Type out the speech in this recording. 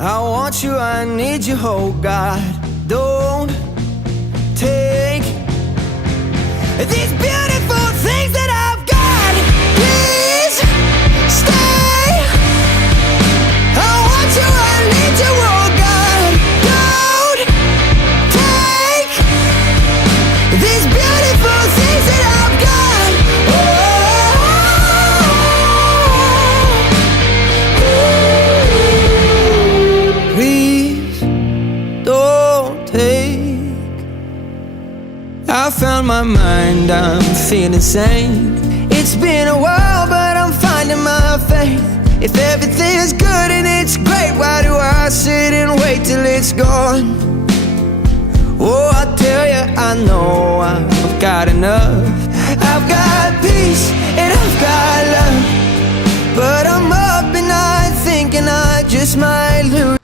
I want you, I need you, oh God. Don't take these beautiful things that I've got. Please stay. I want you, I need you, oh God. Don't take these beautiful things that I've got. Please don't take. I found my mind, I'm feeling sane. It's been a while, but I'm finding my faith. If everything's good and it's great, why do I sit and wait till it's gone? Oh, I tell you, I know I've got enough. I've got peace and I've got love, but I'm up and I'm thinking I just might lose.